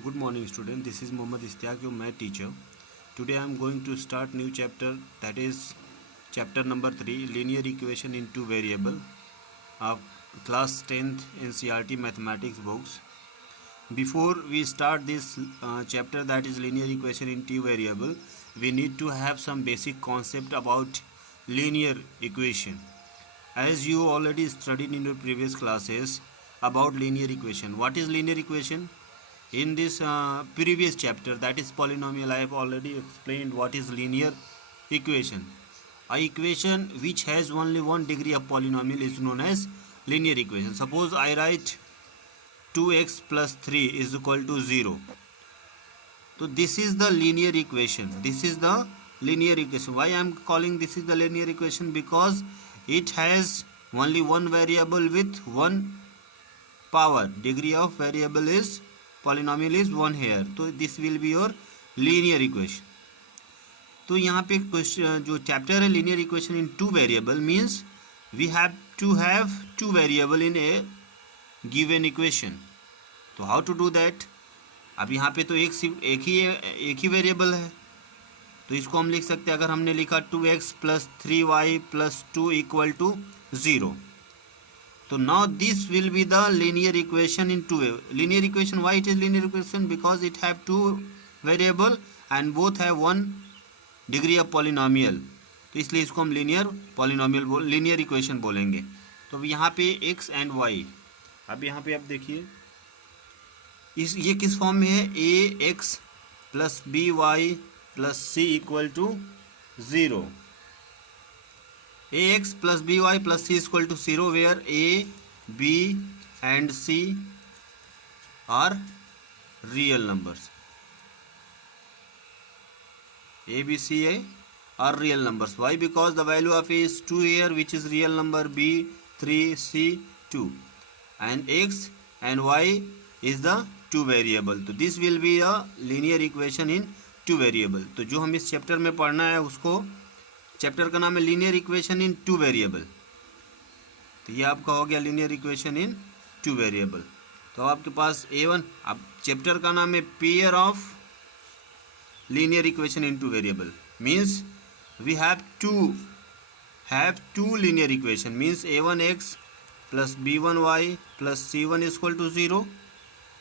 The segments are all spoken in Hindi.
Good morning student, this is Mohammad Istiaq, your math teacher. Today I am going to start new chapter, that is chapter number 3, linear equation in two variable of class 10th NCERT mathematics books. Before we start this chapter, that is linear equation in two variable, we need to have some basic concept about linear equation. As you already studied in your previous classes about linear equation. What is linear equation? In this previous chapter, that is polynomial, I have already explained what is linear equation. A equation which has only one degree of polynomial is known as linear equation. Suppose I write 2x plus 3 is equal to 0. So this is the linear equation. This is the linear equation. Why I am calling this is the linear equation? Because it has only one variable with one power. Degree of variable is polynomial is 1 here. तो this will be your linear equation. तो यहाँ पे क्वेश्चन जो चैप्टर है linear equation in two variable means we have to have two variable in a given equation. तो हाउ टू डू दैट? अब यहाँ पे तो एक ही वेरिएबल है, तो इसको हम लिख सकते हैं. अगर हमने लिखा 2x plus 3y plus 2 equal to 0. So now this will be the linear equation in two. Linear equation, why it is linear equation? Because it have two variable and both have one degree of polynomial. तो इसलिए इसको हम linear equation बोलेंगे. तो अब यहाँ पे x and y, अब यहाँ पे आप देखिए ये किस फॉर्म में है? ax plus by plus c equal to 0. ax plus by plus c is equal to 0 where a, b and c are real numbers. a, b, c are real numbers. Why? Because the value of a is 2 here, which is real number, b 3, c 2, and x and y is the two variable. तो this will be a linear equation in two variable. तो जो हम इस चैप्टर में पढ़ना है उसको, चैप्टर का नाम है linear equation in two variable. तो ये आपका हो गया linear equation in two variable. तो आपके पास A1, अब चैप्टर का नाम है pair of linear equation in two variable. Means we have two linear equation. Means A1x plus B1y plus C1 is equal to 0,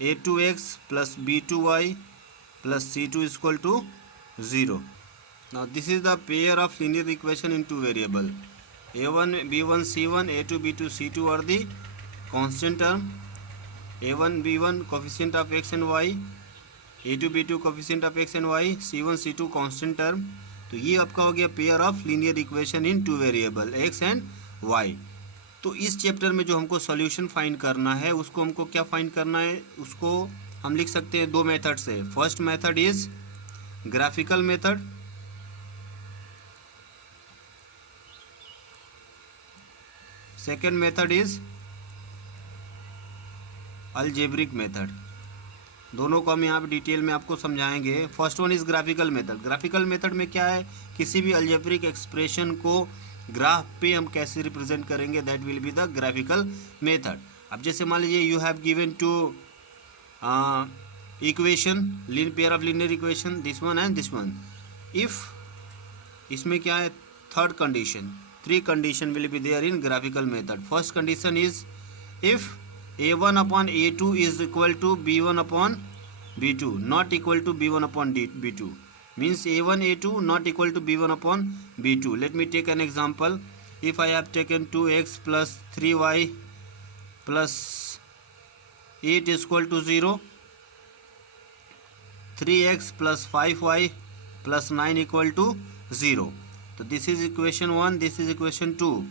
A2x plus B2y plus C2 is equal to 0. Now this is the pair of linear equation in two variable. A1 B1 C1, A2 B2 C2 are the constant term. A1 B1 coefficient of x and y, A2 B2 coefficient of x and y, C1 C2 constant term. तो ये आपका हो गया pair of linear equation in two variable x and y. तो इस चैप्टर में जो हमको सॉल्यूशन फाइंड करना है उसको हमको क्या फाइंड करना है, उसको हम लिख सकते हैं दो मेथड से. First method is graphical method, second method is algebraic method. दोनों को हम यहाँ पे डिटेल में आपको समझाएंगे. First one is graphical method. Graphical method में क्या है, किसी भी अलजेब्रिक एक्सप्रेशन को ग्राफ पे हम कैसे रिप्रेजेंट करेंगे, that will be the graphical method. अब जैसे मान लीजिए you have given two equation, pair of linear equation, this one and this one. If इसमें क्या है, third condition, three condition will be there in graphical method. First condition is if a1 upon a2 is equal to b1 upon b2, not equal to b1 upon b2. Means a1 a2 not equal to b1 upon b2. Let me take an example. If I have taken 2x plus 3y plus 8 is equal to 0, 3x plus 5y plus 9 equal to 0. So this is equation 1, this is equation 2.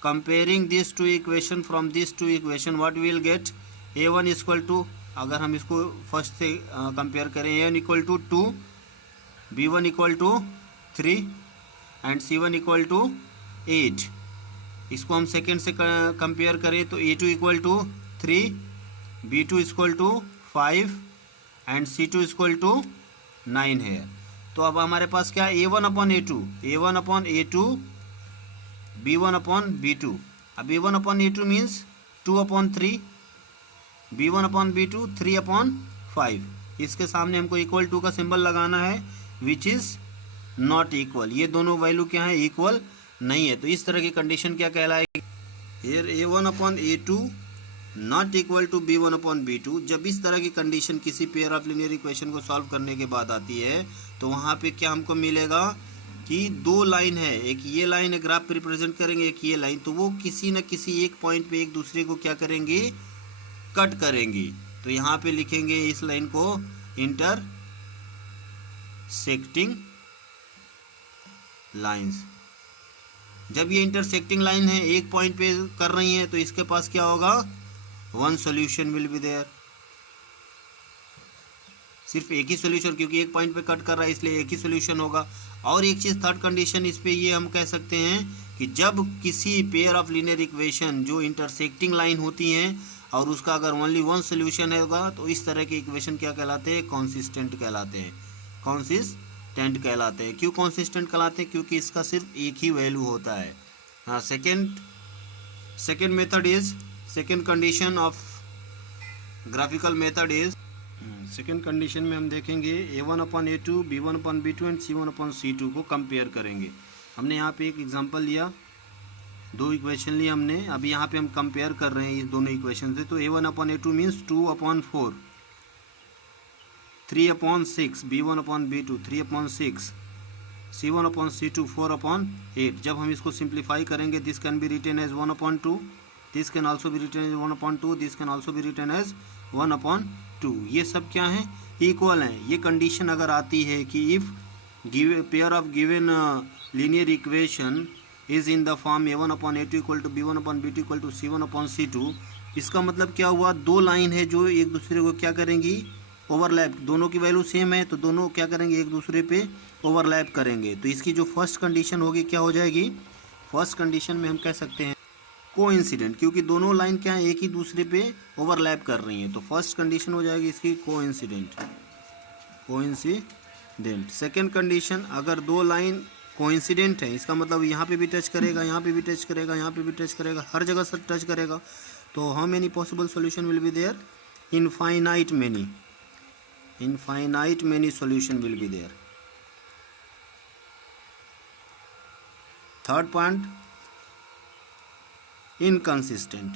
Comparing these two equation, from these two equation what we will get? A1 is equal to, अगर हम इसको फर्स्ट से कंपेयर करें, A1 equal to 2, B1 equal to 3 and C1 equal to 8. इसको हम सेकेंड से कंपेयर करें तो A2 equal to 3, B2 equal to 5 and C2 equal to 9 है. तो अब हमारे पास क्या है, A1 upon A2, A1 upon A2, B1 upon B2. अब A1 upon A2 means 2 upon 3, B1 upon B2 3 upon 5. इसके सामने हमको इक्वल टू का सिंबल लगाना है, विच इज नॉट इक्वल। ये दोनों वैल्यू क्या है, इक्वल नहीं है। तो इस तरह की कंडीशन क्या कहलाएगी, here a1/a2 not equal to b1/b2। जब इस तरह की कंडीशन किसी पेयर ऑफ लीनियर इक्वेशन को सॉल्व करने के बाद आती है तो वहाँ पे क्या हमको मिलेगा कि दो लाइन है, एक ये लाइन है ग्राफ पे रिप्रेजेंट करेंगे, एक ये लाइन, तो वो किसी न किसी एक पॉइंट पे एक दूसरे को क्या करेंगी, कट करेंगी। तो यहाँ पे लिखेंगे इस लाइन को इंटरसेक्टिंग लाइंस। जब ये इंटरसेक्टिंग लाइन है एक पॉइंट पे कर रही है तो इसके पास क्या होगा, one solution will be there. सिर्फ एक ही सॉल्यूशन, क्योंकि एक पॉइंट पे कट कर रहा है इसलिए एक ही सॉल्यूशन होगा। और एक चीज थर्ड कंडीशन इस पे ये हम कह सकते हैं कि जब किसी पेयर ऑफ लीनियर इक्वेशन जो इंटरसेक्टिंग लाइन होती हैं और उसका अगर ओनली वन सॉल्यूशन होगा तो इस तरह के इक्वेशन क्या कहलाते हैं, कॉन्सिस्टेंट कहलाते हैं। कॉन्सिस्टेंट कहलाते हैं। क्यों कॉन्सिस्टेंट कहलाते हैं, क्योंकि इसका सिर्फ एक ही वैल्यू होता है। हाँ, second method is, second condition of graphical method is, second condition में हम देखेंगे a1/a2 b1/b2 एंड c1/c2 को कंपेयर करेंगे। हमने यहाँ पे एक एग्जांपल लिया, दो इक्वेशन लिए हमने, अभी यहाँ पे हम कंपेयर कर रहे हैं इस दोनों इक्वेशन से। तो a1/a2 मीन्स 2/4, 3/6, b1/b2 3/6, c1/c2 4/8। जब हम इसको सिंप्लीफाई करेंगे this can be written as 1/2, this can also be written as 1/2, this can also be written as 1/2। ये सब क्या है, इक्वल हैं। ये कंडीशन अगर आती है कि if pair of given linear equation is in the form a1/a2 equal to b1/b2 equal to c1/c2, इसका मतलब क्या हुआ, दो लाइन है जो एक दूसरे को क्या करेंगी, ओवरलैप। दोनों की वैल्यू सेम है तो दोनों क्या करेंगे, एक दूसरे पे ओवरलैप करेंगे। तो इसकी जो फर्स्ट कंडीशन होगी क्या हो जाएगी, फर्स्ट कंडीशन में हम कह सकते हैं कोइंसिडेंट, क्योंकि दोनों लाइन क्या है, एक ही दूसरे पे ओवरलैप कर रही हैं। तो फर्स्ट कंडीशन हो जाएगी इसकी कोइंसिडेंट। सेकंड कंडीशन, अगर दो लाइन कोइंसिडेंट है इसका मतलब यहाँ पे भी टच करेगा, यहाँ पे भी टच करेगा, यहाँ पे भी टच करेगा, हर जगह से टच करेगा। तो how many possible solution will be there, infinite many solution will be there. Third point, inconsistent,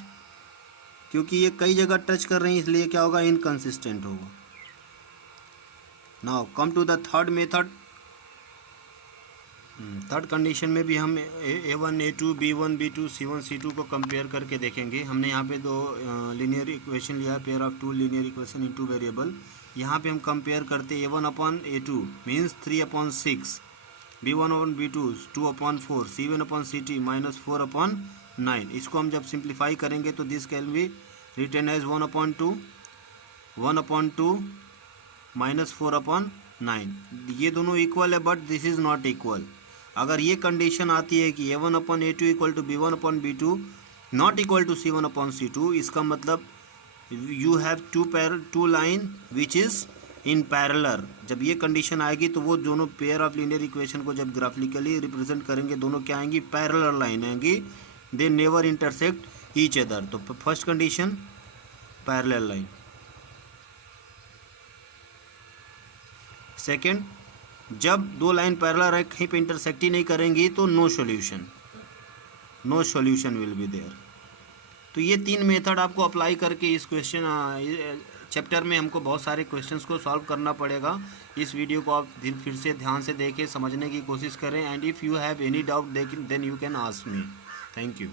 क्योंकि ये कई जगह टच कर रही है इसलिए क्या होगा, इनकंसिस्टेंट होगा। Now come to the third method. Third condition में भी हम a1, a2, b1, b2, c1, c2 को कंपेयर करके देखेंगे। हमने यहाँ पे दो लीनियर इक्वेशन लिया है, pair of two linear equation in two variable. यहाँ पे हम कंपेयर करते a1/a2 मीन्स 3/6, b1/b2 2/4, c1/c2 -4/9। इसको हम जब सिंप्लीफाई करेंगे तो this can be written as 1/2 -4/9। ये दोनों इक्वल है but this is not equal. अगर ये कंडीशन आती है कि a1/a2 equal to b1/b2 not equal to c1/c2, इसका मतलब you have two line which is in parallel. जब ये कंडीशन आएगी तो वो दोनों पेयर ऑफ लीनियर इक्वेशन को जब ग्राफिकली रिप्रेजेंट करेंगे दोनों क्या आएंगी, पैरेलल लाइन आएंगी, they never intersect each other. तो first condition parallel line. Second, जब दो लाइन पैरेलल है कहीं पे इंटरसेक्ट ही नहीं करेंगी तो no solution will be there. तो ये तीन मेथड आपको अप्लाई करके इस क्वेश्चन चैप्टर में हमको बहुत सारे क्वेश्चंस को सॉल्व करना पड़ेगा। इस वीडियो को आप फिर से ध्यान से देखें, समझने की कोशिश करें, and if you have any doubt then you can ask me. Thank you.